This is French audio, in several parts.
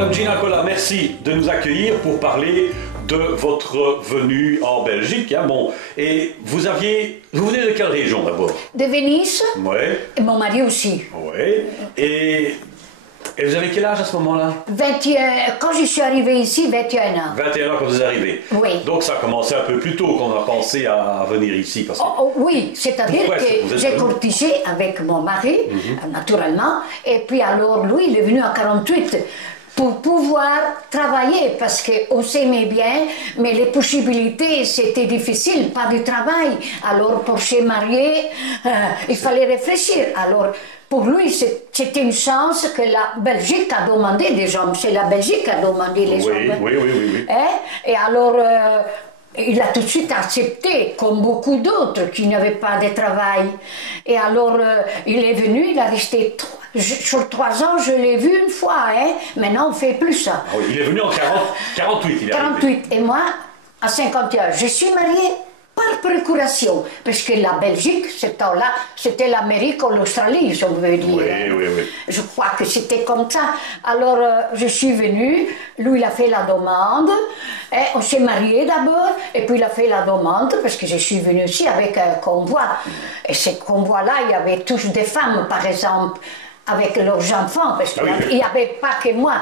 Madame Gina Collat, merci de nous accueillir pour parler de votre venue en Belgique. Hein, bon. Et vous venez de quelle région d'abord? De Venise. Oui. Et mon mari aussi. Oui. Et vous avez quel âge à ce moment-là? 21, quand je suis arrivée ici, 21 ans. 21 ans quand vous êtes arrivé. Oui. Donc ça a commencé un peu plus tôt qu'on a pensé à venir ici. Parce que... Oui, c'est-à-dire que j'ai courtisé avec mon mari, naturellement, et puis alors lui, il est venu en 48 pour pouvoir travailler, parce qu'on s'aimait bien, mais les possibilités, c'était difficile, pas de travail. Alors pour se marier, il fallait réfléchir. Alors pour lui, c'était une chance que la Belgique a demandé des hommes. C'est la Belgique qui a demandé les hommes. Oui. Hein? Et alors, il a tout de suite accepté, comme beaucoup d'autres qui n'avaient pas de travail. Et alors, il est venu, il a resté sur 3 ans, je l'ai vu une fois. Hein? Maintenant, on ne fait plus ça. Ah oui, il est venu en 48. Il est 48. Et moi, à 51. Je suis mariée par procuration, parce que la Belgique, ce temps-là, c'était l'Amérique ou l'Australie, si on veut dire. Oui. Je crois que c'était comme ça. Alors, je suis venue, lui, il a fait la demande, et on s'est mariés d'abord, et puis il a fait la demande, parce que je suis venue aussi avec un convoi. Et ce convoi-là, il y avait tous des femmes, par exemple, avec leurs enfants, parce qu'il n'y avait pas que moi.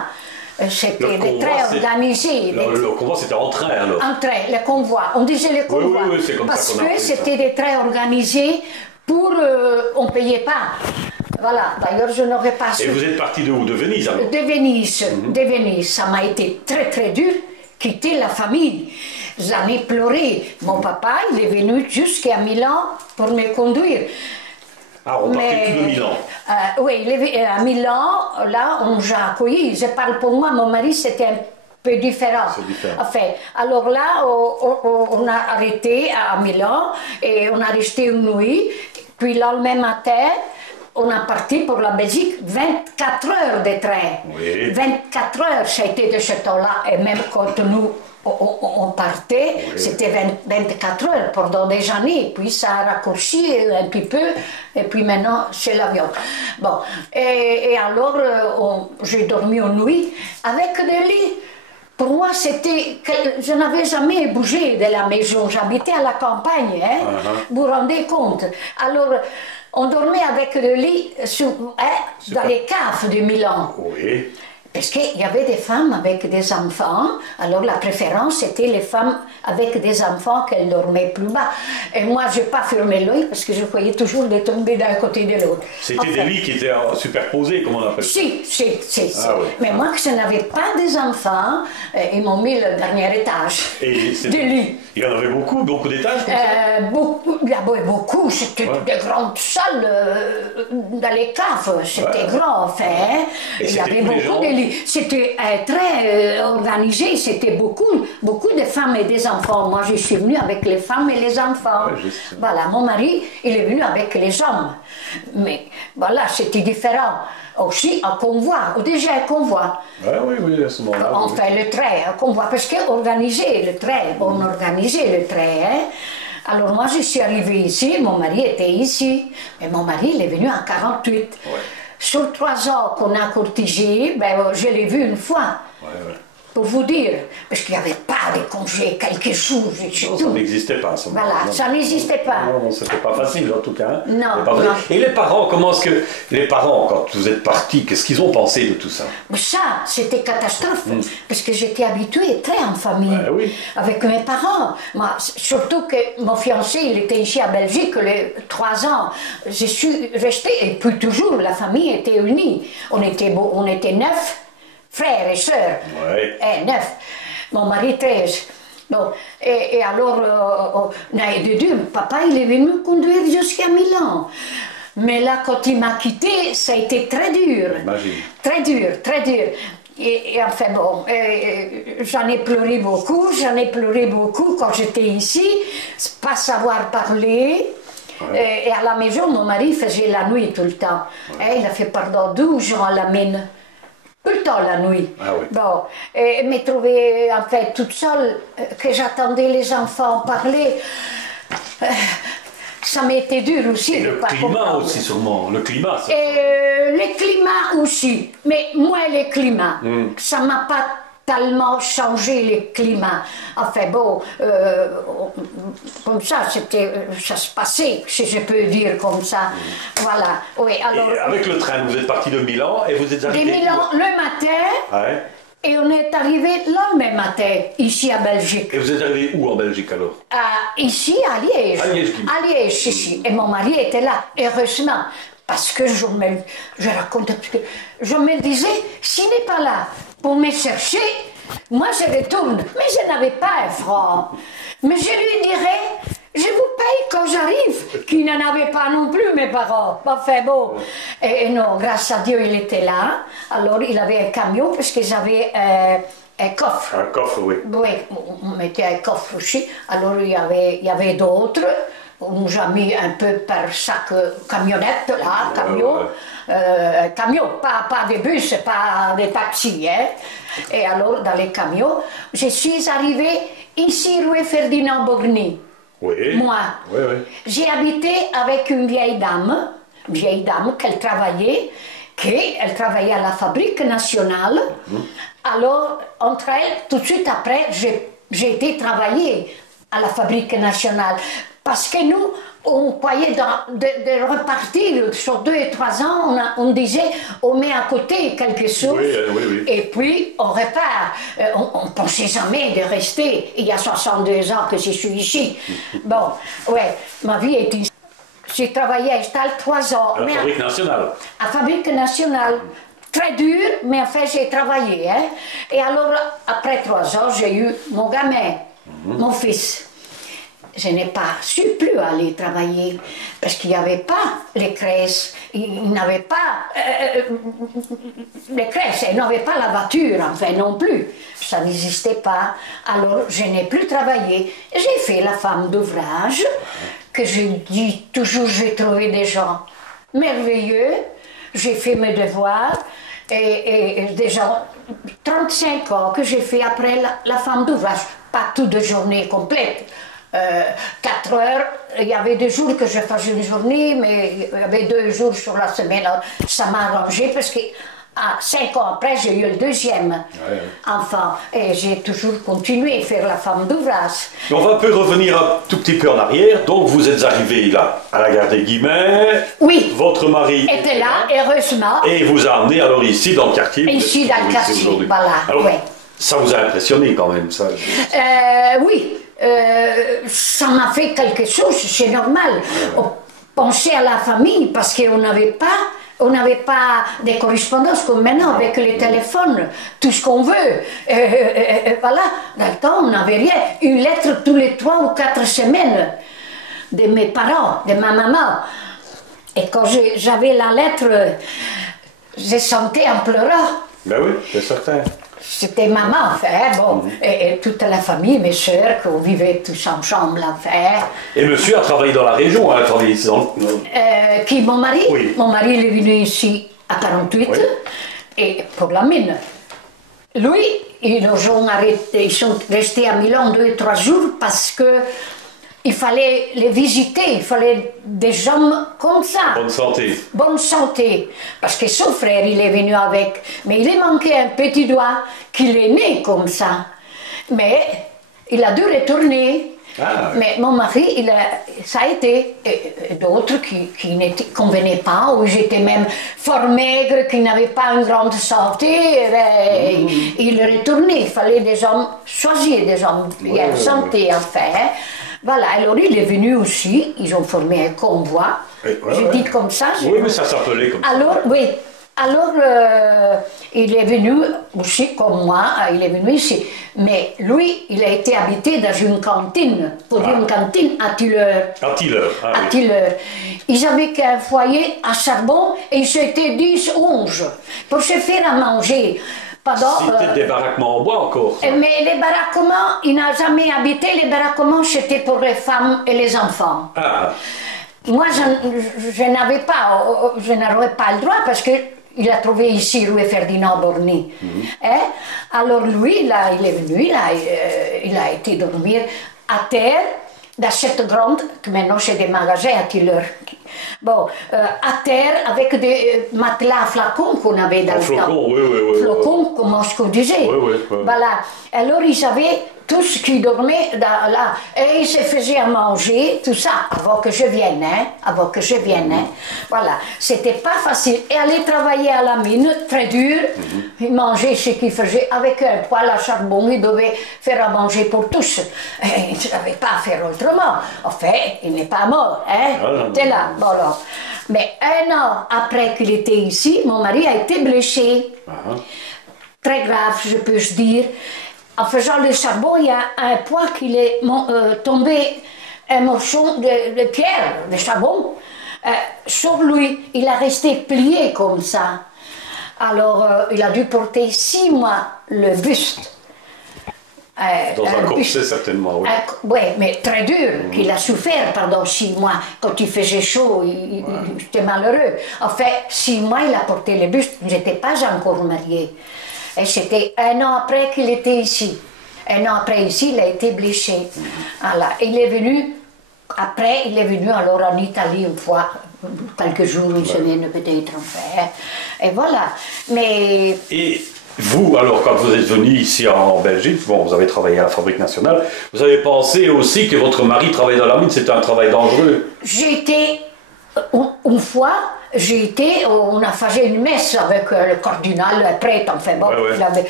C'était des trains organisés. Le convoi, c'était en train, alors? En train, le convoi. On disait le convoi. Oui, c'est comme parce ça qu'on a que c'était des trains organisés pour... on ne payait pas. Voilà, d'ailleurs, je n'aurais pas su... Et vous êtes parti de où? De Venise, alors? De Venise, de Venise. Ça m'a été très, très dur, quitter la famille. J'en ai pleuré. Mon papa, il est venu jusqu'à Milan pour me conduire. Ah, on partait plus de Milan. Oui, à Milan, là, on nous a accueillis. Je parle pour moi, mon mari, c'était un peu différent. C'est différent. Enfin, alors là, on a arrêté à Milan et on a resté une nuit. Puis le lendemain matin, on a parti pour la Belgique, 24 heures de train. Oui. 24 heures, ça a été de ce temps-là. Et même quand nous... on partait, c'était 24 heures pendant des années, puis ça a raccourci un petit peu, et puis maintenant c'est l'avion. Bon, et alors j'ai dormi une nuit avec des lits. Pour moi, c'était que je n'avais jamais bougé de la maison, j'habitais à la campagne, hein, vous vous rendez compte? Alors, on dormait avec le lit dans les caves de Milan. Oui. Parce qu'il y avait des femmes avec des enfants, alors la préférence c'était les femmes avec des enfants qu'elles dormaient plus bas. Et moi, je n'ai pas fermé l'œil parce que je croyais toujours de tomber d'un côté de l'autre. C'était des lits qui étaient superposés, comme on appelle ça? Si. Ah, oui. Mais moi, que je n'avais pas des enfants, ils m'ont mis le dernier étage de lit. Il y en avait beaucoup d'étages comme ça? Il y avait beaucoup, c'était des grandes salles dans les caves, c'était grand, enfin. Il y avait beaucoup de lits. C'était très organisé, c'était beaucoup de femmes et des enfants. Moi, je suis venue avec les femmes et les enfants. Voilà, mon mari, il est venu avec les hommes. Mais voilà, c'était différent. Aussi un convoi, déjà un convoi. Oui, à ce moment-là. On fait le train, un convoi, parce qu'organiser le train, on organisait le train. Hein. Alors moi, je suis arrivée ici, mon mari était ici, mais mon mari, il est venu en 48. Ouais. Sur 3 ans qu'on a courtisé, je l'ai vu une fois. Pour vous dire, parce qu'il n'y avait pas de congés, quelques jours, non, ça n'existait pas. Voilà, ça n'existait pas. Non, c'était pas facile en tout cas. Non. Et les parents, quand vous êtes partis, qu'est-ce qu'ils ont pensé de tout ça? Ça, c'était catastrophe, parce que j'étais habituée très en famille, avec mes parents. Moi, surtout que mon fiancé, il était ici à Belgique les 3 ans. Je suis restée, et puis toujours, la famille était unie. On était 9. Frères et sœurs, 9, mon mari 13. Bon, et alors, papa il est venu me conduire jusqu'à Milan. Mais là, quand il m'a quitté, ça a été très dur. Imagine. Très dur. Et enfin bon, j'en ai pleuré beaucoup quand j'étais ici, pas savoir parler. Et à la maison, mon mari faisait la nuit tout le temps. Il a fait pendant 12 ans à la mine. Tout le temps la nuit. Bon, et me trouvais en fait toute seule, que j'attendais les enfants parler. ça m'était dur aussi Et de le pas climat comprendre. aussi, sûrement. Le climat, ça. Les climats aussi, mais moi les climats, ça m'a pas tellement changé les climats. Enfin bon, comme ça, ça se passait, si je peux dire comme ça. Voilà. Oui, alors. Et avec le train, vous êtes parti de Milan et vous êtes De arrivé. Milan le matin, Ouais. et on est arrivé le lendemain matin, ici à Belgique. Et vous êtes arrivé où en Belgique alors? Ici, à Liège. À Liège, À Liège, ici. Et mon mari était là, heureusement. Parce que je raconte, parce que je me disais, s'il n'est pas là pour me chercher, moi je retourne. Mais je n'avais pas un franc. Mais je lui dirais, je vous paye quand j'arrive, qui n'en avait pas non plus, mes parents. Enfin bon. Et non, grâce à Dieu, il était là. Alors il avait un camion, parce qu'ils avaient un coffre. Un coffre, oui. Oui, on mettait un coffre aussi. Alors il y avait d'autres. On nous a mis un peu par chaque camionnette, là, camion. Camion, pas des bus, pas des taxis. Hein. Et alors, dans les camions, je suis arrivée ici, rue Ferdinand Borny. Oui. Moi. Oui, oui. J'ai habité avec une vieille dame qu'elle travaillait, elle travaillait à la Fabrique nationale. Alors, entre elles, tout de suite après, j'ai été travailler à la Fabrique nationale. Parce que nous, on croyait de repartir sur 2 et 3 ans, on disait, on met à côté quelque chose, oui. et puis on repart. On ne pensait jamais de rester. Il y a 62 ans que je suis ici. Bon, ouais, ma vie est ici. J'ai travaillé à Estal 3 ans. À la Fabrique nationale. À la Fabrique nationale. Très dur, mais enfin j'ai travaillé. Hein. Et alors, après 3 ans, j'ai eu mon gamin, mon fils. Je n'ai pas su plus aller travailler parce qu'il n'y avait pas les crèches, il n'avait pas les crèches, il n'avait pas la voiture, enfin non plus, ça n'existait pas. Alors je n'ai plus travaillé. J'ai fait la femme d'ouvrage, que je dis toujours, j'ai trouvé des gens merveilleux, j'ai fait mes devoirs et des gens 35 ans que j'ai fait après la femme d'ouvrage, pas toute de journée complète. 4 heures, il y avait 2 jours que je faisais une journée, mais il y avait 2 jours sur la semaine. Alors, ça m'a arrangé parce que 5 ans après, j'ai eu le 2e enfant et j'ai toujours continué à faire la femme d'ouvrage. On va un peu revenir un tout petit peu en arrière. Donc vous êtes arrivé là, à la gare des Guillemets. Oui. Votre mari était là, heureusement. Et vous a amené alors ici dans le quartier. Ici dans le quartier, voilà. Alors, ouais. Ça vous a impressionné quand même, ça? Oui. Ça m'a fait quelque chose, c'est normal. On pensait à la famille parce qu'on n'avait pas des correspondances comme maintenant avec les téléphones, tout ce qu'on veut. Voilà, dans le temps, on n'avait rien. Une lettre tous les 3 ou 4 semaines de mes parents, de ma maman. Et quand j'avais la lettre, je sentais en pleurant. Ben oui, c'est certain. C'était maman, enfin, bon, et toute la famille, mes soeurs, qu'on vivait tous ensemble, enfin. Et monsieur a travaillé dans la région, a travaillé ici dans Qui, mon mari? Oui. Mon mari, il est venu ici à 48, oui. Et pour la mine. Lui, ils sont restés à Milan 2 et 3 jours parce que il fallait les visiter, il fallait des hommes comme ça. Bonne santé. Bonne santé. Parce que son frère, il est venu avec. Mais il est manqué un petit doigt, qu'il est né comme ça. Mais il a dû retourner. Ah, oui. Mais mon mari, ça a été. D'autres qui ne convenaient pas, ou j'étais même fort maigre, qui n'avaient pas une grande santé. Il retournait. Il fallait des hommes, choisir des hommes qui ont santé, enfin. Voilà, alors il est venu aussi, ils ont formé un convoi, je dis comme ça. Oui, mais ça s'appelait comme alors, ça. Oui, alors il est venu aussi comme moi, il est venu ici. Mais lui, il a été habité dans une cantine, pour dire une cantine à Tilleur. À Tilleur, ah, À oui. Tilleur. Ils avaient qu'un foyer à charbon et ils étaient 10, 11 pour se faire à manger. C'était des baraquements en bois encore. Ça. Mais les baraquements, il n'a jamais habité. Les baraquements, c'était pour les femmes et les enfants. Ah. Moi, je n'avais pas, je n'aurais pas le droit parce que il a trouvé ici rue Ferdinand Borny. Hein? Alors lui, là, il est venu, il a été dormir à terre dans cette grande, que maintenant c'est des magasins à Tiller. Bon, à terre, avec des matelas flacons qu'on avait dans le temps. Flocons, oui. Flocons, comment je disais. Oui. Voilà. Alors ils avaient tous qui dormaient là. Et ils se faisaient à manger, tout ça, avant que je vienne. Voilà. C'était pas facile. Et aller travailler à la mine, très dur. Ils mangeaient ce qu'ils faisaient avec un poêle à charbon. Ils devaient faire à manger pour tous. Et ils ne savaient pas faire autrement. En fait, il n'est pas mort. T'es là. Bon, alors. Mais un an après qu'il était ici, mon mari a été blessé. Très grave, je peux dire. En faisant le charbon, il y a un point qu'il est tombé un morceau de pierre, de charbon, sur lui. Il a resté plié comme ça. Alors, il a dû porter 6 mois le buste. Dans un corset, certainement, oui. Oui, mais très dur, qu'il a souffert pendant 6 mois. Quand il faisait chaud, il était malheureux. En fait, 6 mois, il a porté le buste. Je n'étais pas encore mariée. Et c'était un an après qu'il était ici. Un an après ici, il a été blessé. Voilà. Il est venu, après, il est venu alors en Italie une fois, quelques jours, une semaine peut-être, enfin. Et voilà. Mais... Et vous, alors, quand vous êtes venu ici en Belgique, bon, vous avez travaillé à la Fabrique nationale, vous avez pensé aussi que votre mari travaillait dans la mine, c'était un travail dangereux? J'ai été, une fois, on a fait une messe avec le cardinal, le prêtre, enfin bon.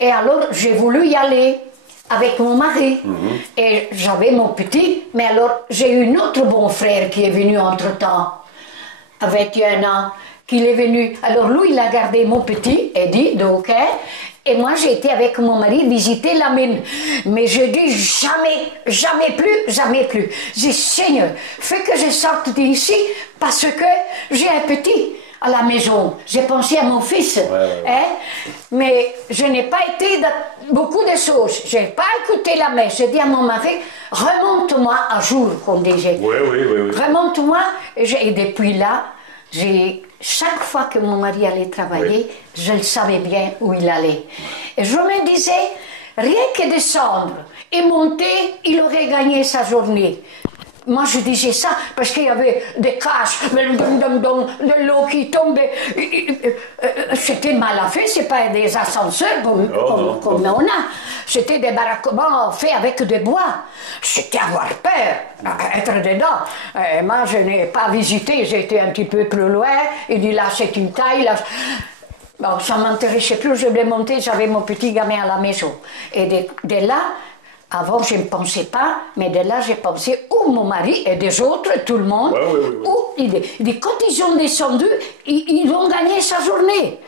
Et alors, j'ai voulu y aller avec mon mari. Et j'avais mon petit, mais alors, j'ai eu un autre bon frère qui est venu entre-temps, avec 21 ans, qui est venu. Alors, lui, il a gardé mon petit, et dit, donc, et moi, j'ai été avec mon mari visiter la mine. Mais je dis jamais plus. Je dis, Seigneur, fais que je sorte d'ici parce que j'ai un petit à la maison. J'ai pensé à mon fils. Mais je n'ai pas été dans beaucoup de choses. Je n'ai pas écouté la messe. J'ai dit à mon mari, remonte-moi à jour, qu'on disait. Oui. Remonte-moi. Et depuis là, chaque fois que mon mari allait travailler, je le savais bien où il allait. Et je me disais, rien que descendre et monter, il aurait gagné sa journée. Moi, je disais ça parce qu'il y avait des caches, de l'eau qui tombait. C'était mal fait, c'est pas des ascenseurs comme on a. C'était des baraquements faits avec des bois. C'était avoir peur, être dedans. Moi, je n'ai pas visité, j'étais un petit peu plus loin. Il dit là, c'est une taille. Là. Bon, ça ne m'intéressait plus, je voulais monter, j'avais mon petit gamin à la maison. Et de là, avant, je ne pensais pas, mais de là, j'ai pensé, où mon mari et des autres, tout le monde, où il dit, quand ils ont descendu, ils ont gagné sa journée.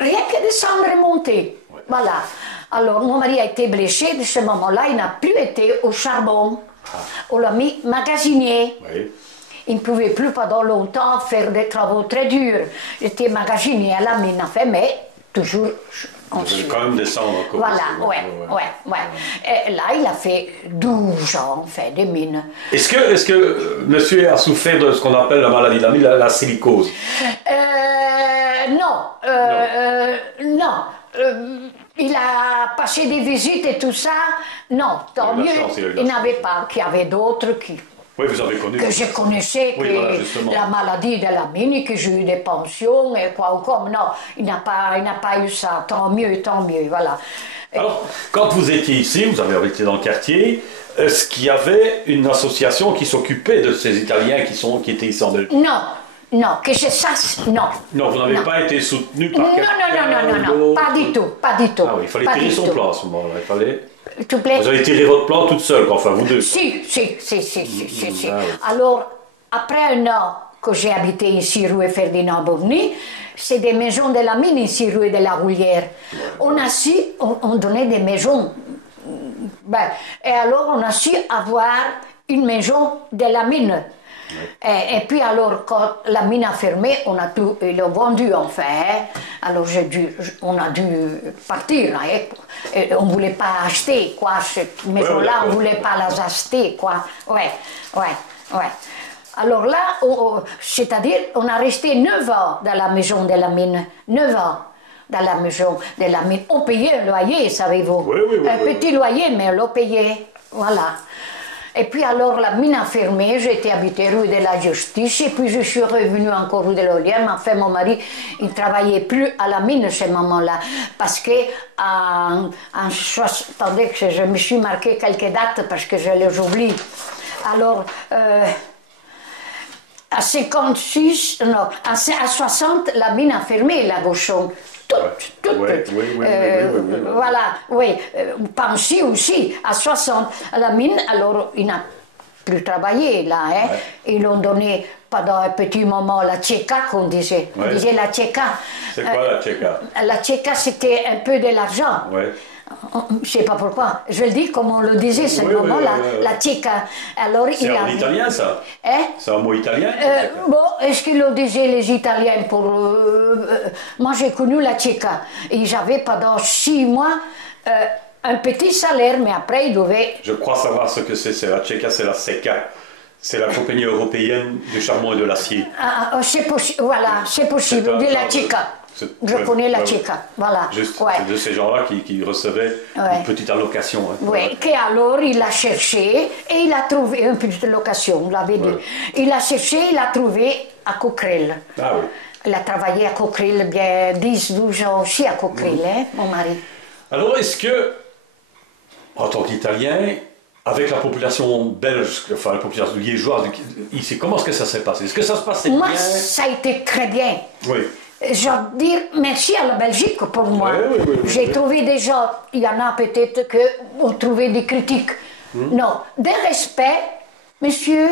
Rien que descendre et monter. Voilà. Alors, mon mari a été blessé, de ce moment-là, il n'a plus été au charbon. On l'a mis magasinier. Il ne pouvait plus pendant longtemps faire des travaux très durs. J'étais magasinier à la mine, enfin, mais toujours... Vous allez quand même descendre encore. Voilà, ouais. Et là, il a fait 12 ans, enfin, des mines. Est-ce que monsieur a souffert de ce qu'on appelle la maladie de la mine, la silicose? Non. Il a passé des visites et tout ça. Non, tant mieux. Il n'avait pas, qu'il y avait d'autres qui... Oui, vous avez connu. Que je connaissais, la maladie de la mine, que j'ai eu des pensions et quoi encore. Non, il n'a pas eu ça. Tant mieux, voilà. Alors, quand vous étiez ici, vous avez été dans le quartier, est-ce qu'il y avait une association qui s'occupait de ces Italiens qui étaient ici en Belgique? Non, que je sache, non. Non, vous n'avez pas été soutenu par Non, pas du tout. Ah oui, il fallait tirer son plan à ce moment-là, il fallait... Vous avez tiré votre plan toute seule, enfin vous deux. Si. Alors, après un an que j'ai habité ici, rue Ferdinand Bovny, c'est des maisons de la mine ici, rue de la Roulière. On donnait des maisons. Et alors, on a su avoir une maison de la mine. Et puis alors, quand la mine a fermé, ils l'ont vendu enfin. Alors on a dû partir. Et on ne voulait pas acheter quoi, cette maison-là, on ne voulait pas la acheter quoi. Ouais. Alors là, c'est-à-dire, on a resté 9 ans dans la maison de la mine. 9 ans dans la maison de la mine. On payait un loyer, savez-vous. Oui. Un petit loyer, mais on l'a payé. Voilà. Et puis alors la mine a fermé, j'étais habitée rue de la Justice, et puis je suis revenue encore rue de l'Olière, mais enfin mon mari, il ne travaillait plus à la mine à ce moment-là, parce que attendez que je me suis marqué quelques dates, parce que je les oublie. Alors, à 56, non, à 60, la mine a fermé, la Gauchon. Voilà, oui. Pensez aussi, à 60, la mine, alors il n'a plus travaillé là, hein. Ils l'ont donné pendant un petit moment la tcheka qu'on disait. On disait la tcheka. C'est quoi la tcheka? La tcheka, c'était un peu de l'argent. Ouais. Je ne sais pas pourquoi. Je le dis comme on le disait ce moment-là, la tcheka. C'est en italien ça? Hein? C'est un mot italien? Bon, est-ce qu'ils le disaient les Italiens pour... moi j'ai connu la tcheka. Ils avaient pendant 6 mois un petit salaire, mais après ils devaient... Je crois savoir ce que c'est. La tcheka, c'est la SECA. C'est la compagnie européenne du charbon et de l'acier. C'est possible, voilà, c'est possible. On dit la tcheka. Je connais la tcheka, voilà. Juste de ces gens-là qui recevaient une petite allocation. Hein, oui, qu'alors il a cherché et il a trouvé une petite allocation, on l'avait dit. Il a cherché, il a trouvé à Coquerel. Ah oui. Il a travaillé à Coquerel bien 10-12 ans aussi à Coquerel, hein, mon mari. Alors est-ce que, en tant qu'Italien, avec la population belge, enfin la population liégeoise, ici, comment est-ce que ça s'est passé? Est-ce que ça se passait bien? Moi, ça a été très bien. Oui. Je veux dire merci à la Belgique pour moi. Oui, J'ai trouvé des gens, il y en a peut-être qui ont trouvé des critiques. Non, des respects, monsieur,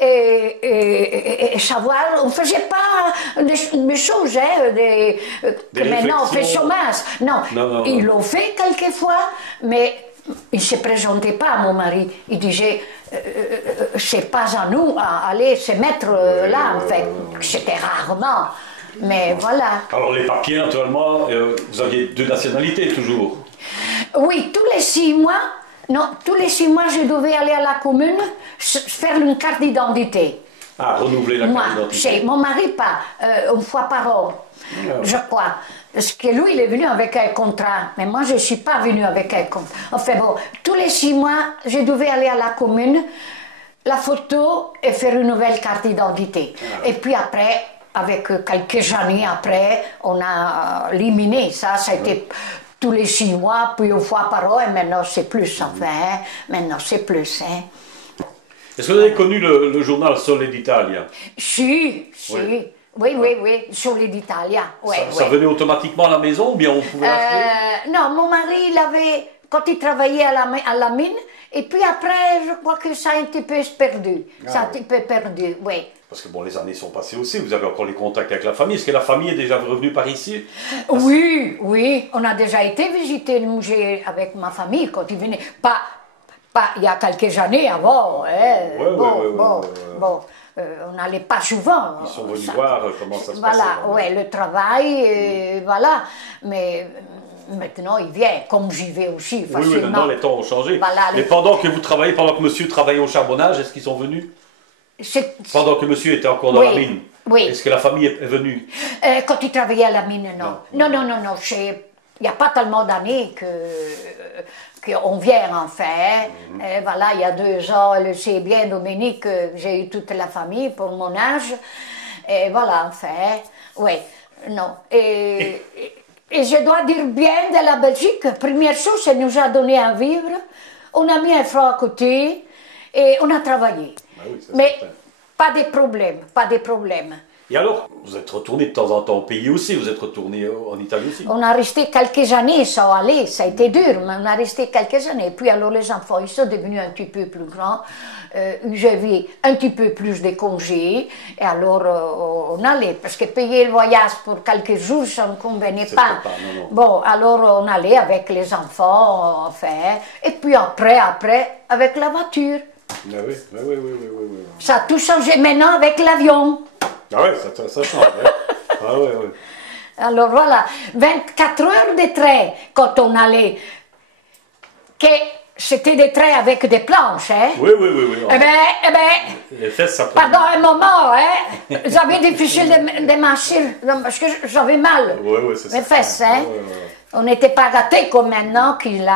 et savoir, on ne faisait pas des choses, hein, que maintenant on fait chômage. Non, ils l'ont fait quelquefois, mais il ne se présentait pas, mon mari. Il disait, c'est pas à nous à aller se mettre là, en fait. C'était rarement. Mais voilà. Alors les papiers, naturellement, vous aviez 2 nationalités toujours? Oui, tous les 6 mois, je devais aller à la commune faire une carte d'identité. Ah, renouveler la carte d'identité. Mon mari pas, une fois par an, je crois. Parce que lui, il est venu avec un contrat, mais moi, je ne suis pas venue avec un contrat. Enfin bon, tous les 6 mois, je devais aller à la commune, la photo et faire une nouvelle carte d'identité. Et puis après, avec quelques années après, on a éliminé ça. Ça a été tous les 6 mois, puis une fois par an, et maintenant c'est plus, enfin, hein. Maintenant c'est plus. Hein. Est-ce que vous avez connu le journal Sole d'Italia? Si. Oui, Sole d'Italia. Ça venait automatiquement à la maison ou bien on pouvait l'acheter? Non, mon mari, il avait, quand il travaillait à la mine, et puis après, je crois que ça a un petit peu perdu. Oui. Parce que bon, les années sont passées aussi, vous avez encore les contacts avec la famille. Est-ce que la famille est déjà revenue par ici? Oui, on a déjà été visiter le musée avec ma famille quand ils venaient. Pas il y a quelques années avant. On n'allait pas souvent. Ils sont venus voir comment ça se passait. Voilà, le travail, voilà. Mais maintenant, il vient, comme j'y vais aussi facilement. Oui, maintenant les temps ont changé. Voilà, mais pendant que vous travaillez, pendant que monsieur travaillait au charbonnage, est-ce qu'ils sont venus? Pendant que monsieur était encore dans la mine? Oui. Est-ce que la famille est venue? Quand il travaillait à la mine, non. Non. Il n'y a pas tellement d'années qu'on vient, enfin. Voilà, il y a 2 ans, elle sait bien, Dominique, j'ai eu toute la famille pour mon âge. Et voilà, enfin. Oui, non. Et je dois dire bien de la Belgique, première chose, ça nous a donné à vivre. On a mis un franc à côté et on a travaillé. Mais pas de problème. Et alors, vous êtes retourné de temps en temps au pays aussi, vous êtes retourné en Italie aussi? On a resté quelques années sans aller, ça a été dur, mais on a resté quelques années. Puis alors les enfants, ils sont devenus un petit peu plus grands, j'avais un petit peu plus de congés, et alors on allait, parce que payer le voyage pour quelques jours, ça ne convenait pas. Non. Bon, alors on allait avec les enfants, enfin, et puis après, avec la voiture. Oui. Ça a tout changé maintenant avec l'avion. Ah oui, ça change. Oui. Alors voilà, 24 heures de train quand on allait. C'était des trains avec des planches, hein? Oui. Eh ben, les fesses, ça pendant un moment, hein, j'avais difficile de marcher, parce que j'avais mal. Oui, c'est ça. Les fesses, hein? On n'était pas gâtés comme maintenant qu'ils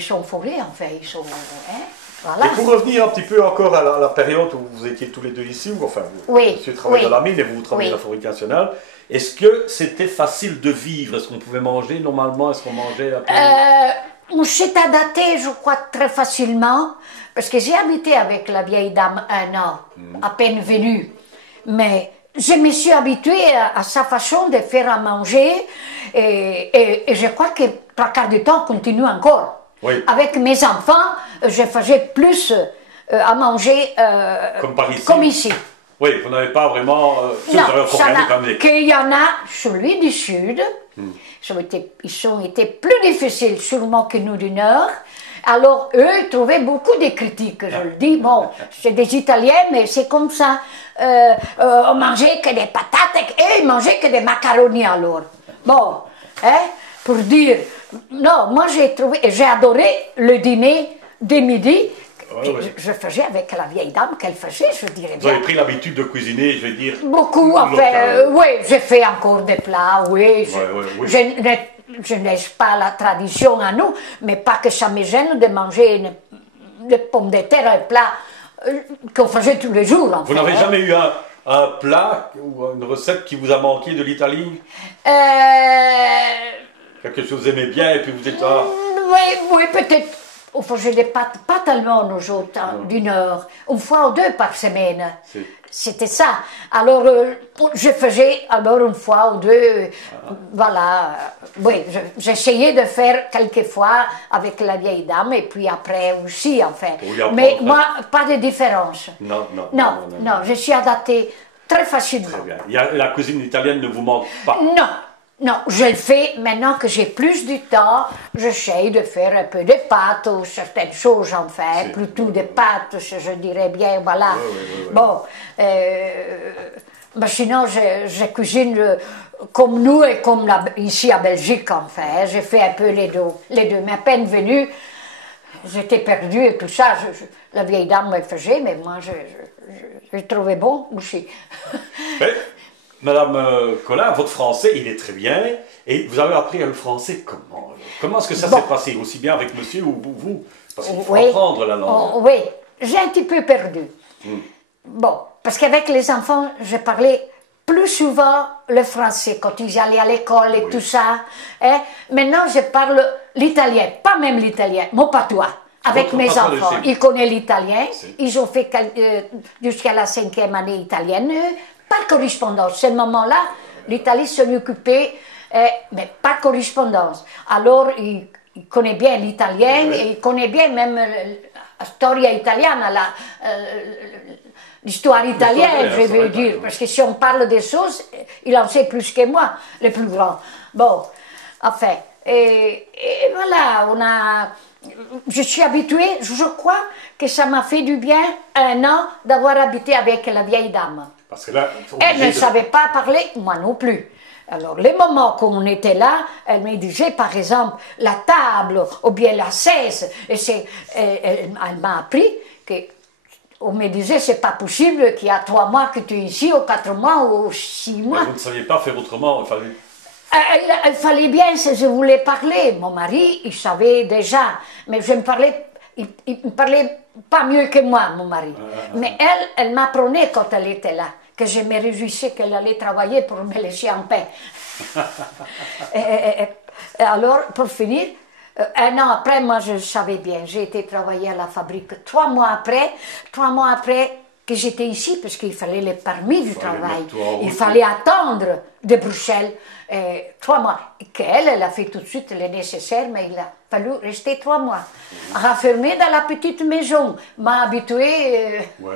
sont fourrés, enfin, ils sont, hein? Voilà. Et pour revenir un petit peu encore à la période où vous étiez tous les deux ici, ou enfin, Oui, monsieur travaillait oui. dans la mine et vous travaillez Oui. à la Fabrique nationale, est-ce que c'était facile de vivre? Est-ce qu'on pouvait manger normalement? Est-ce qu'on mangeait un peu? On s'est adapté, je crois, très facilement, parce que j'ai habité avec la vieille dame un an, à peine venue. Mais je me suis habituée à sa façon de faire à manger, et je crois que trois quarts du temps continue encore. Oui. Avec mes enfants, je faisais plus à manger Comme par ici? comme ici. Oui, vous n'avez pas vraiment... vous Non, avez encore ça regardé n'a- quand même qu'il y en a, celui du Sud, ils ont été plus difficiles sûrement que nous du Nord. Alors, eux, ils trouvaient beaucoup de critiques, je le dis. Bon, c'est des Italiens, mais c'est comme ça. On mangeait que des patates et ils mangeaient que des macaronis alors. Bon, hein, pour dire... Non, moi j'ai adoré le dîner de midi. Ouais, ouais. Je faisais avec la vieille dame qu'elle faisait, je dirais Vous avez bien. pris l'habitude de cuisiner, je vais dire... Beaucoup, enfin, local. oui, j'ai fait encore des plats, oui. Oui. Je n'ai pas la tradition à nous, mais pas que ça me gêne de manger des pommes de terre, un plat qu'on faisait tous les jours. En Vous fait, n'avez hein. jamais eu un plat ou une recette qui vous a manqué de l'Italie? Quelque chose que vous aimez bien et puis vous êtes là... Oui, peut-être. On faisait des pâtes, pas tellement nous autres, du Nord, une fois ou deux par semaine. Si. C'était ça. Alors, je faisais alors une fois ou deux, voilà. Oui, j'essayais de faire quelquefois avec la vieille dame et puis après aussi, enfin. Pour lui apprendre, Mais hein. moi, pas de différence. Non. Je suis adaptée très facilement. Très bien. La cuisine italienne ne vous manque pas? Non, je le fais maintenant que j'ai plus de temps. J'essaye de faire un peu de pâtes ou certaines choses, enfin, plutôt de pâtes, je dirais bien, voilà. Oui. Bon, mais sinon, je cuisine comme nous et comme ici à Belgique, enfin. J'ai fait un peu les deux. Mais à peine venue, j'étais perdue et tout ça. La vieille dame me faisait, mais moi, je trouvais bon aussi. Mais, Madame Collin, votre français, il est très bien. Et vous avez appris le français comment? Alors? Comment est-ce que ça s'est passé? Aussi bien avec monsieur ou vous? Parce qu'il faut apprendre la langue. Oui, j'ai un petit peu perdu. Bon, parce qu'avec les enfants, je parlais plus souvent le français quand ils allaient à l'école et tout ça. Hein. Maintenant, je parle l'italien, pas même l'italien, mon patois. Avec Votre mes patois enfants, aussi. ils connaissent l'italien, Si. ils ont fait jusqu'à la 5e année italienne, par correspondance. Ce moment-là, l'Italie s'en occupait, mais par correspondance. Alors, il connaît bien l'italien, et il connaît bien même la storia italiana, l'histoire italienne, je veux dire. Parce que si on parle des choses, il en sait plus que moi, le plus grand. Bon, enfin, et voilà, je suis habituée, je crois que ça m'a fait du bien un an d'avoir habité avec la vieille dame. Parce que là, Elle ne savait pas parler, moi non plus. Alors, les moments qu'on était là, elle me disait, par exemple, la table ou bien la chaise. Et elle m'a appris qu'on me disait, c'est pas possible qu'il y a 3 mois que tu es ici, ou 4 mois, ou 6 mois. Mais vous ne saviez pas faire autrement. Il fallait... Il fallait bien, si je voulais parler. Mon mari, il savait déjà, mais je me parlais, il me parlait pas mieux que moi, mon mari. Mais elle m'apprenait quand elle était là, que je me réjouissais qu'elle allait travailler pour me laisser en paix. et alors, pour finir, un an après, moi je savais bien, j'ai été travailler à la fabrique 3 mois après que j'étais ici, parce qu'il fallait le permis du travail. Il fallait attendre de Bruxelles 3 mois. Elle a fait tout de suite le nécessaire, mais il a fallu rester 3 mois. Renfermée dans la petite maison, m'a habituée Oui.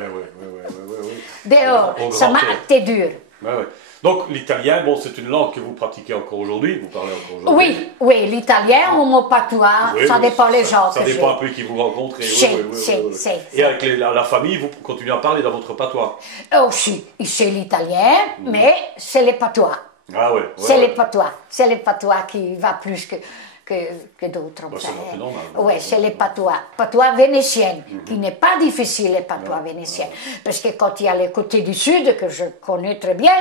dehors. Ça m'a été dur. Ouais. Donc l'italien, bon, c'est une langue que vous pratiquez encore aujourd'hui, vous parlez encore aujourd'hui. Oui, l'italien ou mon patois, ça dépend les gens. Ça dépend un peu qui vous rencontrez. Et avec la famille, vous continuez à parler dans votre patois? Aussi, c'est l'italien, mais c'est les patois. Ah oui. C'est les patois. C'est les patois qui va plus que d'autres. C'est normal. Oui, c'est les patois. Patois vénitiennes, qui n'est pas difficile, les patois vénitiennes. Parce que quand il y a le côté du sud, que je connais très bien,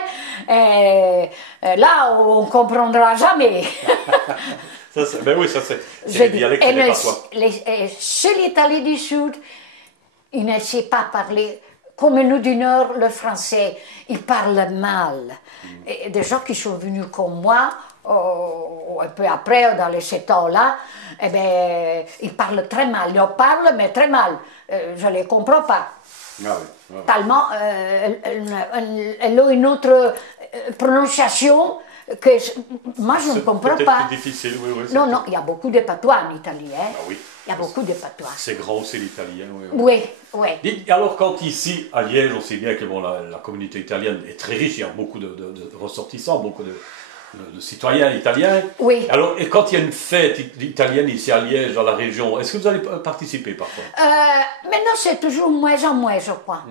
là, on ne comprendra jamais. Ben oui, ça c'est les dialectes des patois. C'est l'Italie du Sud, il ne sait pas parler. Comme nous du Nord, le français, il parle mal. Et des gens qui sont venus comme moi, un peu après, dans les 7 ans-là, eh ben, ils parlent très mal. Ils parlent, mais très mal. Je ne les comprends pas. Ah oui. Tellement, elles ont une autre prononciation que moi je ne comprends pas. C'est difficile, oui. Non, il y a beaucoup de patois en Italie. Hein. Ah oui. Il y a beaucoup de patois. C'est grand aussi l'italien, oui. Oui. Dites, alors quand ici, à Liège, on sait bien que bon, la communauté italienne est très riche, il y a beaucoup de ressortissants, beaucoup de citoyens italiens. Oui. Alors, et quand il y a une fête italienne ici à Liège, dans la région, est-ce que vous allez participer parfois? Maintenant, c'est toujours moins en moins, je crois.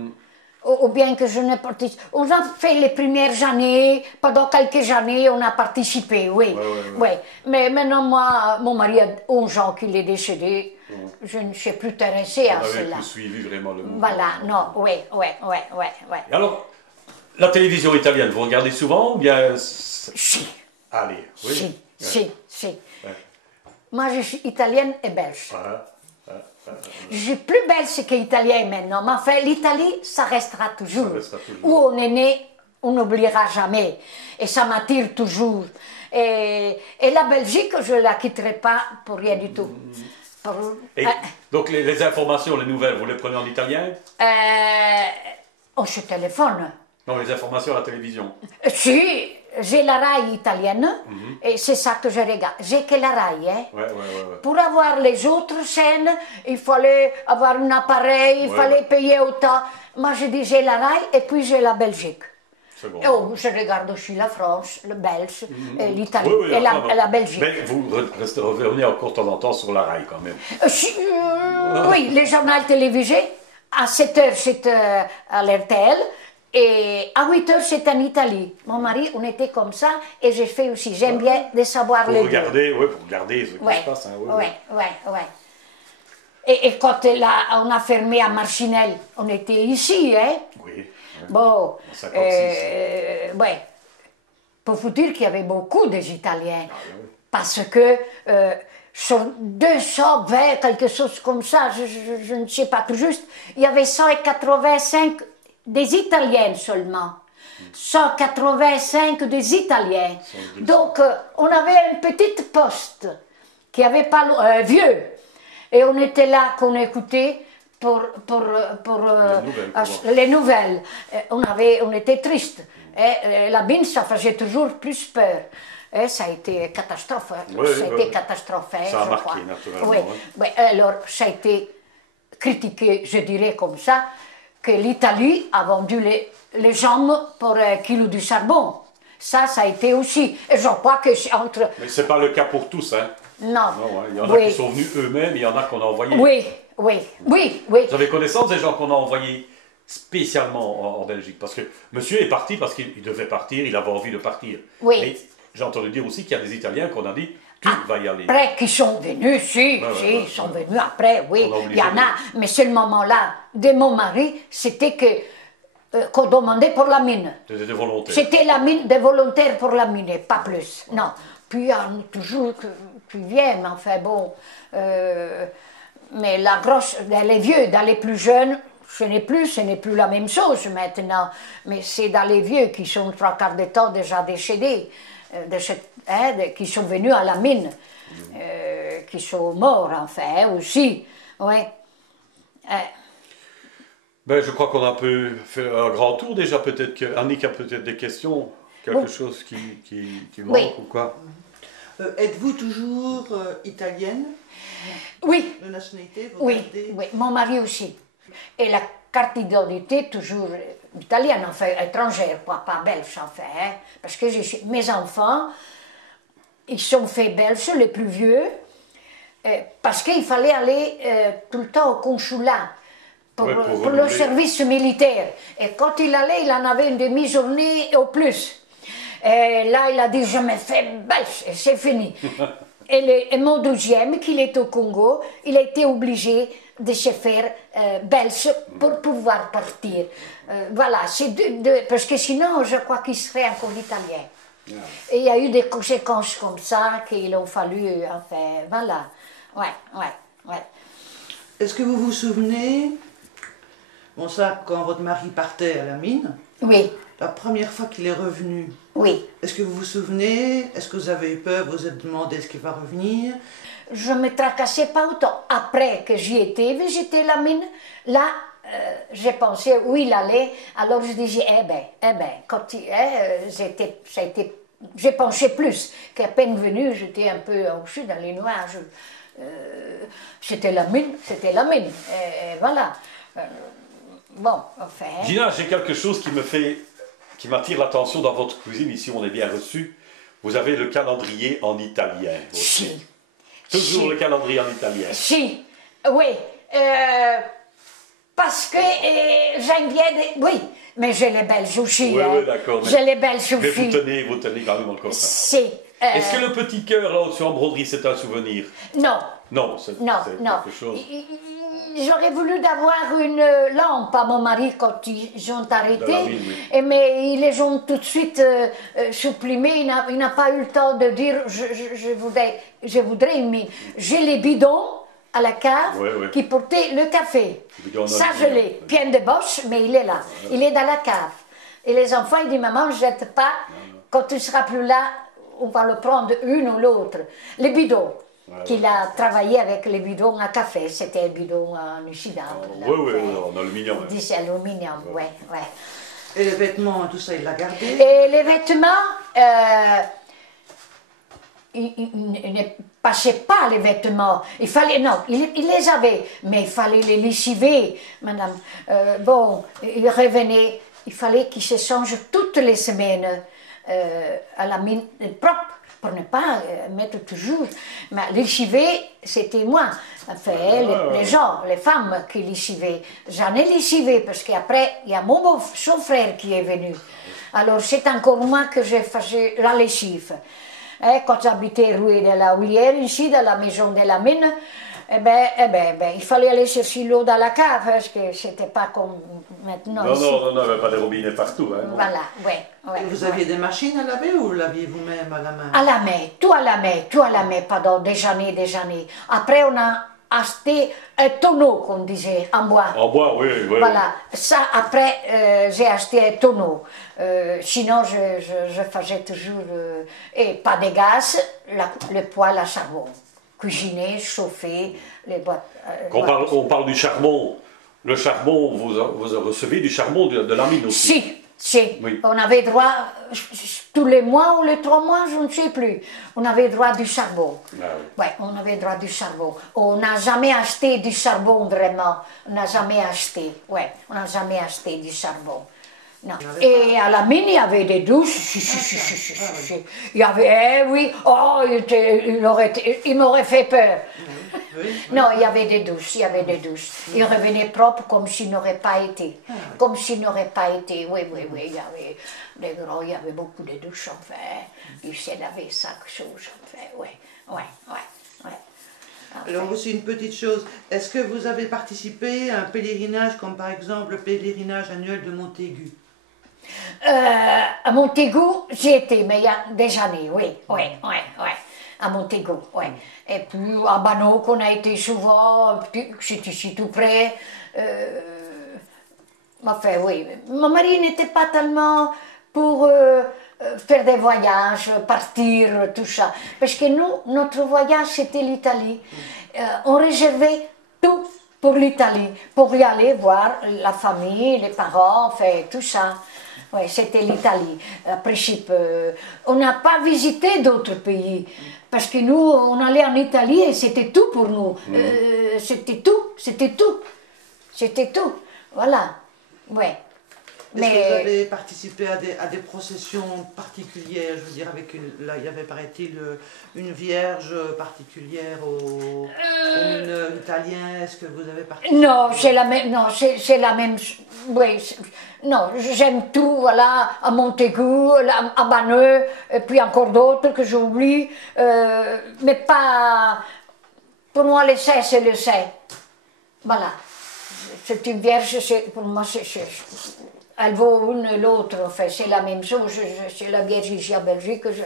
Ou bien que je ne participe. On a fait les premières années, pendant quelques années, on a participé, oui. Ouais. Mais maintenant, moi, mon mari a 11 ans qu'il est décédé. Je ne suis plus intéressée à cela. Vous n'avez plus suivi vraiment le mouvement. Voilà, non, oui. Et alors, la télévision italienne, vous regardez souvent ou bien... Si. Allez, oui. Si. Moi, je suis italienne et belge. Je suis plus belge qu'italienne maintenant, mais enfin, l'Italie, ça restera toujours. Où on est né, on n'oubliera jamais. Et ça m'attire toujours. Et la Belgique, je ne la quitterai pas pour rien du tout. Donc, les informations, les nouvelles, vous les prenez en italien? On se téléphone. Non, les informations à la télévision. Si, j'ai la RAI italienne, et c'est ça que je regarde. J'ai que la RAI, hein. Ouais. Pour avoir les autres chaînes, il fallait avoir un appareil, il fallait payer autant. Moi, je dis j'ai la RAI et puis j'ai la Belgique. Bon. Et je regarde aussi la France, le Belge, l'Italie et la Belgique. Mais vous revenez encore de temps en temps sur la RAI quand même. Oui, les journaux télévisés, à 7h c'est à l'RTL. Et à 8h, c'est en Italie. Mon mari, on était comme ça, et j'ai fait aussi. J'aime bien de savoir les deux. Pour regarder ce qui se passe. Oui. Et quand on a fermé à Marcinelle, on était ici, hein? Oui. Bon, pour vous dire qu'il y avait beaucoup d'Italiens. Parce que sur 220, quelque chose comme ça, je ne sais pas tout juste, il y avait 185 des Italiennes seulement. 185 des Italiens. Donc, on avait une petite poste qui avait pas vieux. Et on était là, qu'on écoutait pour les nouvelles. On était tristes. Et la bine, ça faisait toujours plus peur. Et ça a été catastrophe. Catastrophe, ça a marqué, naturellement. Oui. Alors, ça a été critiqué, je dirais comme ça, que l'Italie a vendu les jambes pour 1 kilo de charbon. Ça a été aussi. Et je crois que c'est entre... Mais ce n'est pas le cas pour tous, hein? Non. Il y en a qui sont venus eux-mêmes, il y en a qu'on a envoyés. Oui. Vous avez connaissance des gens qu'on a envoyés spécialement en Belgique? Parce que monsieur est parti parce qu'il devait partir, il avait envie de partir. Oui. Mais j'ai entendu dire aussi qu'il y a des Italiens qu'on a dit... Tu vas y aller. Après, qui sont venus, ils sont venus après, oui, il y en a. Mais ce moment-là, de mon mari, c'était qu'on demandait pour la mine. C'était des volontaires. C'était la mine, des volontaires pour la mine, pas plus. Non. Puis il y en a toujours qui viennent, mais enfin bon. Mais la grosse, dans les vieux, dans les plus jeunes, ce n'est plus la même chose maintenant. Mais c'est dans les vieux qui sont 3/4 du temps déjà décédés. Qui sont venus à la mine, qui sont morts enfin aussi. Ouais. Je crois qu'on a un peu fait un grand tour déjà. Peut-être que Annick a peut-être des questions, quelque chose qui manque ou quoi. Êtes-vous toujours italienne? Oui. De nationalité? Oui, mon mari aussi. Et la carte d'identité toujours italienne, enfin étrangère, pas belge enfin, hein, parce que mes enfants, ils sont faits belges, les plus vieux, parce qu'il fallait aller tout le temps au consulat pour le service militaire. Et quand il allait, il en avait une demi-journée au plus. Et là, il a dit, je me fais belge, et c'est fini. Et mon deuxième, qui est au Congo, il a été obligé de se faire belge pour pouvoir partir. Voilà, parce que sinon, je crois qu'il serait encore italien. Et il y a eu des conséquences comme ça qu'il a fallu, enfin, voilà. Ouais. Est-ce que vous vous souvenez Bon, ça, quand votre mari partait à la mine, Oui, la première fois qu'il est revenu, oui. est-ce que vous vous souvenez? Est-ce que vous avez eu peur? Vous vous êtes demandé est-ce qu'il va revenir? Je me tracassais pas autant. Après que j'y étais visiter la mine, là, j'ai pensé où il allait. Alors je disais, quand j'ai pensé plus qu'à peine venu, j'étais un peu au-dessus dans les nuages. C'était la mine, c'était la mine. Et voilà. Bon, enfin. Gina, j'ai quelque chose qui m'attire l'attention dans votre cuisine. Ici, on est bien reçu. Vous avez le calendrier en italien aussi. Si. Toujours Si. le calendrier en italien. Si, oui. Parce que j'aime bien. Oui, mais j'ai les belles sushis. Oui, hein. oui, d'accord. J'ai les belles Mais sushis. vous tenez quand même encore ça. Si. Est-ce que le petit cœur là au-dessus en broderie, c'est un souvenir? Non. Non, c'est Non, non. quelque chose. J'aurais voulu d'avoir une lampe à mon mari quand ils ont arrêté, De la mine, oui. mais ils les ont tout de suite supprimés. Il n'a pas eu le temps de dire je voudrais une mine. J'ai les bidons à la cave Oui, oui. qui portaient le café. Bidons Ça, en je aluminium, l'ai. oui. Plein de boches, mais il est là. Il est dans la cave. Et les enfants, ils disent maman, ne jette pas. Quand tu ne seras plus là, on va le prendre une ou l'autre. Les bidons. Qu'il a travaillé avec les bidons à café, c'était un bidon en inoxydable. Oui, en aluminium. Oui. 10 aluminium, ouais. Et les vêtements, tout ça, il l'a gardé? Et les vêtements, il ne passait pas les vêtements. Il fallait, non, il les avait, mais il fallait les lessiver, madame. Bon, il revenait, il fallait qu'il se change toutes les semaines à la mine propre. Pour ne pas mettre toujours. Mais lessiver, c'était moi. Enfin, les gens, les femmes qui lessivaient. J'en ai lessivé parce qu'après, il y a son frère qui est venu. Alors, c'est encore moi que j'ai fait la lessive. Quand j'habitais rue de la Houlière, ici, dans la maison de la mine, il fallait aller chercher l'eau dans la cave, parce que c'était pas comme maintenant. Non, ici. non, il n'y avait pas de robinet partout. Hein, non. Voilà, ouais. Et vous aviez des machines à laver ou laviez vous-même à la main? À la main, tout à la main pendant des années. Après, on a acheté un tonneau, qu'on disait, en bois. En bois, oui. Voilà, ça, après, j'ai acheté un tonneau. Sinon, je faisais toujours, et pas de gaz, le poêle à charbon. Cuisiner, chauffer, les boîtes. On parle du charbon. Le charbon, vous recevez du charbon de la mine aussi. Si. Oui. On avait droit, tous les mois ou les 3 mois, je ne sais plus, on avait droit du charbon. Ah oui. Ouais, on avait droit du charbon. On n'a jamais acheté du charbon vraiment. On n'a jamais acheté. Ouais, on n'a jamais acheté du charbon. Non. Et à la mine, il y avait des douches. Il y avait, oui, oh, il m'aurait fait peur. Non, il y avait des douches, Il revenait propre comme s'il n'aurait pas été. Comme s'il n'aurait pas été. Oui, il y avait des gros, il y avait beaucoup de douches, enfin. Il s'est lavé chaque chose, enfin, ouais. Alors aussi une petite chose, est-ce que vous avez participé à un pèlerinage comme par exemple le pèlerinage annuel de Montaigu? À Montaigu, j'y étais, mais il y a des années, oui. À Montaigu, oui. Et puis à Bano, qu'on a été souvent, c'est ici tout près. Enfin, oui. Mon mari n'était pas tellement pour faire des voyages, partir, tout ça. Parce que nous, notre voyage, c'était l'Italie. On réservait tout pour l'Italie, pour y aller voir la famille, les parents, enfin, tout ça. Oui, c'était l'Italie. En principe, on n'a pas visité d'autres pays. Parce que nous, on allait en Italie et c'était tout pour nous. C'était tout. Voilà. Ouais. Est-ce que vous avez participé à des processions particulières? Je veux dire, là, il y avait, paraît-il, une vierge particulière au italien. Est-ce que vous avez participé? Non, c'est la même. Oui, non, j'aime tout, voilà, à Montaigu, à Banneux, et puis encore d'autres que j'oublie, mais pas. Pour moi, le c'est le c'est. Voilà. C'est une vierge, pour moi, elle vaut une et l'autre, enfin, c'est la même chose. C'est la Vierge ici en Belgique, je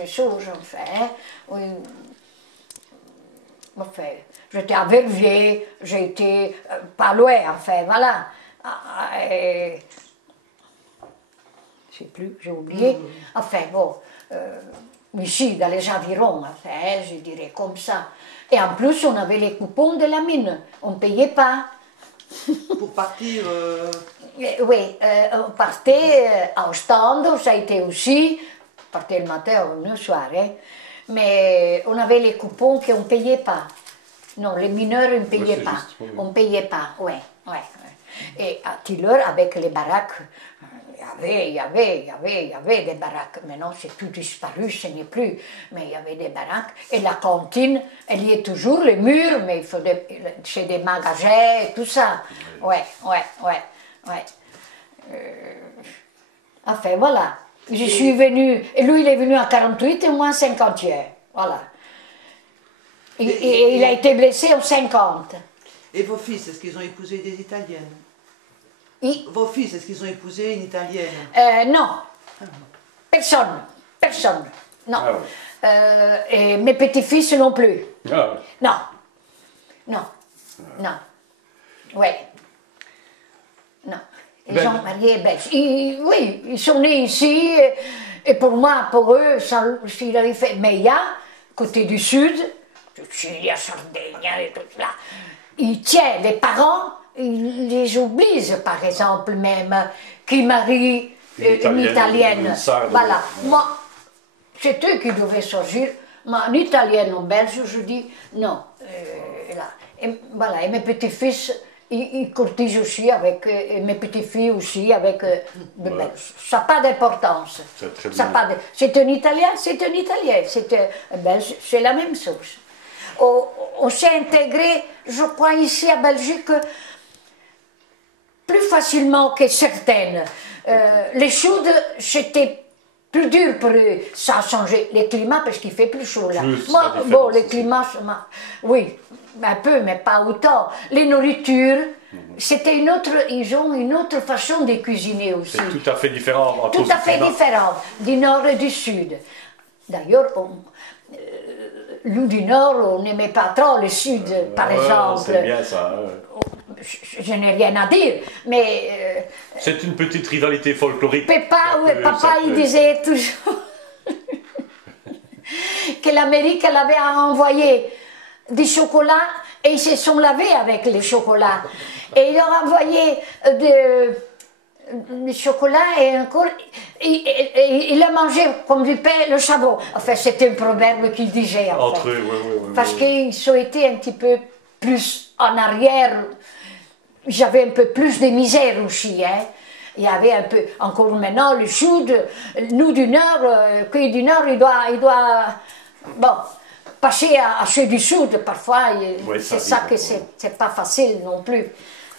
ne chose, enfin. Oui. Enfin, j'étais à Verviers, j'ai été pas loin, enfin, voilà. Je sais plus, j'ai oublié. Enfin, bon, ici, dans les environs, enfin, je dirais comme ça. Et en plus, on avait les coupons de la mine, on ne payait pas. Pour partir Oui, on partait à Ostende, ça a été aussi, on partait le matin ou le soir, hein. Mais on avait les coupons qu'on ne payait pas. Non, les mineurs, ils ne payaient pas. Juste, oui. On ne payait pas, ouais. Et à Tiller, avec les baraques, il y avait des baraques. Maintenant, c'est tout disparu, ce n'est plus. Mais il y avait des baraques. Et la cantine, elle y est toujours, les murs, mais il faut c'est des magasins et tout ça. Ouais. Enfin, voilà. Je suis venue, et lui, il est venu en 48 et moi en 51. Voilà. Et il a été blessé en 50. Et vos fils, est-ce qu'ils ont épousé des Italiennes? Vos fils, est-ce qu'ils ont épousé une Italienne? Non. Personne. Non. Ah ouais. Et mes petits-fils non plus. Ah, Non. Ouais. Non. Ils Ben- sont mariés belges. Oui, ils sont nés ici. Et pour moi, pour eux, s'il avait fait. Mais il y a, côté du sud, Sicilie, Sardaigne et tout ça, ils tiennent, les parents, ils les obligent, par exemple, même, qui marient une Italienne. une sarde, Voilà. oui. Moi, c'est eux qui devaient choisir. Mais en Italienne ou en Belge, je dis non. Là. Et, voilà. Et mes petits-fils, ils courtisent aussi avec, et mes petites-filles aussi avec des Belges. Ça n'a pas d'importance. C'est très Ça bien. pas de- C'est un Italien, c'est un Italien. C'est un Belge, c'est la même chose. On s'est intégré, je crois, ici à Belgique, plus facilement que certaines. Les chaudes, c'était plus dur pour eux. Ça a changé les climats parce qu'il fait plus chaud là. Plus Moi, la différence bon, les aussi. climats, oui, un peu, mais pas autant. Les nourritures, c'était une autre, ils ont une autre façon de cuisiner aussi. c'est tout à fait différent. à Tout cause à du fait climat. différent, du nord et du sud. D'ailleurs, nous du nord, on n'aimait pas trop le sud, par Ouais, exemple. c'est bien ça. Ouais. Je n'ai rien à dire, mais C'est une petite rivalité folklorique. papa, il disait toujours que l'Amérique, elle avait envoyé du chocolat et ils se sont lavés avec les chocolats. Et ils ont envoyé du chocolat et encore, il a mangé comme du pain le sabot. Enfin, c'était un proverbe qu'il disait. En Entre fait. eux, oui. Parce qu'ils ont été un petit peu plus en arrière. J'avais un peu plus de misère aussi. Hein. Il y avait un peu, encore maintenant, le sud, nous du nord, qui du nord, il doit bon, passer à ceux du sud. Parfois, Oui, c'est ça ça arrive, que oui. c'est pas facile non plus.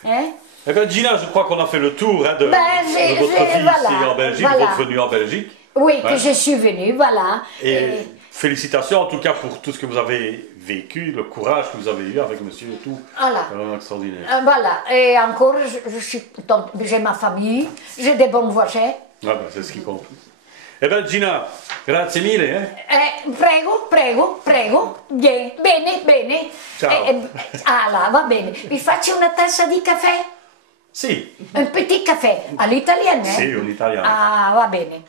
Hein. Eh bien, Gina, je crois qu'on a fait le tour de votre vie ici en Belgique, voilà. votre venue en Belgique. Oui, Ouais. que je suis venue, voilà. Et félicitations en tout cas pour tout ce que vous avez vécu, le courage que vous avez eu avec monsieur et tout. Voilà. C'est vraiment extraordinaire. Voilà, et encore, j'ai ma famille, j'ai des bons voisins. Ah ben, c'est ce qui compte. Eh bien, Gina, grazie mille. Prego, bene. Ciao. Là, va bene. Vi faccio una tazza di caffè? Sì, Un petit caffè, all'italiana, sì, un italiano. Ah, va bene.